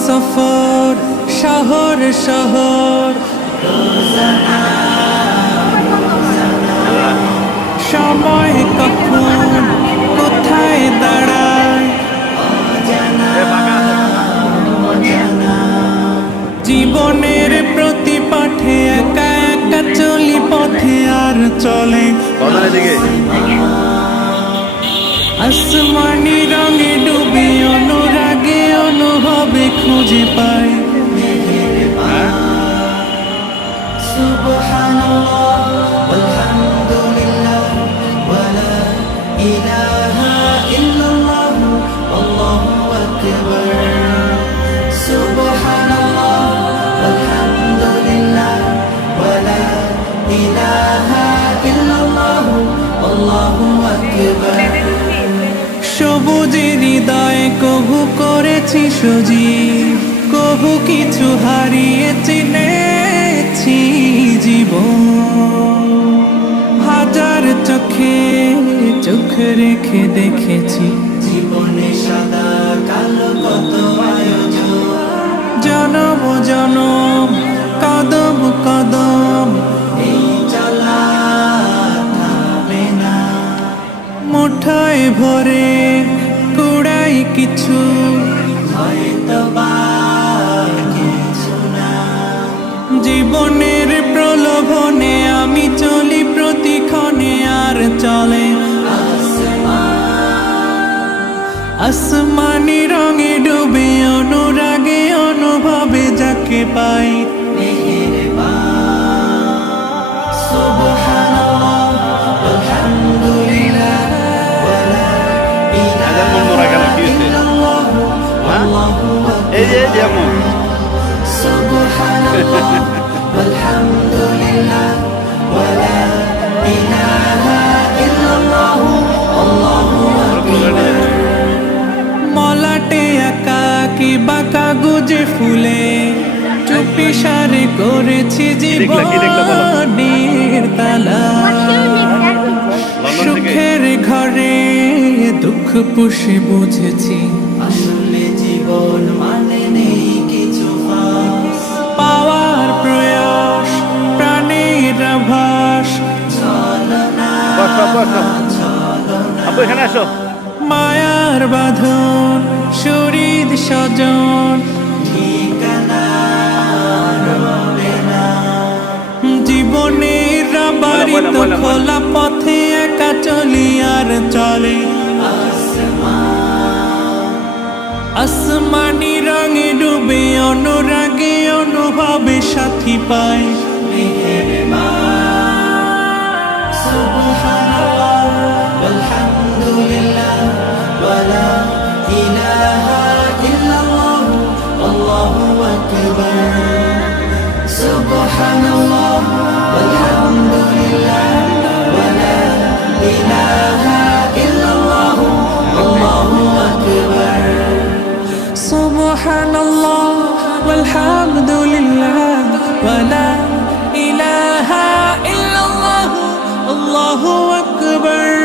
সফর শহর শহর সময় কখন কোথায় দাঁড়ায় জীবনের প্রতি পাঠে একা একা চলি পথে আর চলে আসমানি রঙে ডুবে অনুরাগে অনুভবে খুঁজে পাই সুবহানাল্লাহ আলহামদুলিল্লাহ ওয়ালা ইলাহা ইল্লাল্লাহ আল্লাহু আকবার সুবহানাল্লাহ আলহামদুলিল্লাহ ওয়ালা ইলাহা ইল্লাল্লাহ আল্লাহু আকবার সবুজের হৃদয় কবু করেছি সজীব কবু কিছু হারিয়ে চিনেছি জীবন হাজার চোখে চোখ রেখে দেখেছি জীবনে সাদা কালো কত আয়োজন জনম জনম কদম কদম এই চলা থামে না মুঠোয় ভরে কুড়াই কিছু হয়তো বা কিছু না জীবনের প্রলোভনে আমি চলি প্রতিক্ষণে আর চলে আসমানি রঙে ডুবে অনুরাগে অনুভবে যাকে পাই আলহামদুলিল্লাহ ওয়ালা ইলাহা ইল্লাল্লাহ আল্লাহু আকবার মলাটে একাকী বাঁকা গুজে ফুলে চুপি সারে করেছি জীবনের তালা সুখের ঘরে দুঃখ পুষে বুঝেছি আসলে জীবন মানে নেই কিছু পাওয়ার প্রয়াস প্রাণের আভাস মায়ার বাঁধন শরীর স্বজন জীবনের বাড়িত খোলা পথে একা চলি আর চলে আসমানি রঙে ডুবে অনুরাগে অনুভবে সাথী পাই সুবহানাল্লাহ আলহামদুলিল্লাহ ওয়ালা ইলাহা ইল্লাল্লাহ আল্লাহু আকবার সুবহানাল্লাহ আলহামদুলিল্লাহ ওয়ালা ইলাহা ইল্লাল্লাহ আল্লাহু আকবার সুবহানাল্লাহ walhamdulillah wala ilaha illallah Allahu akbar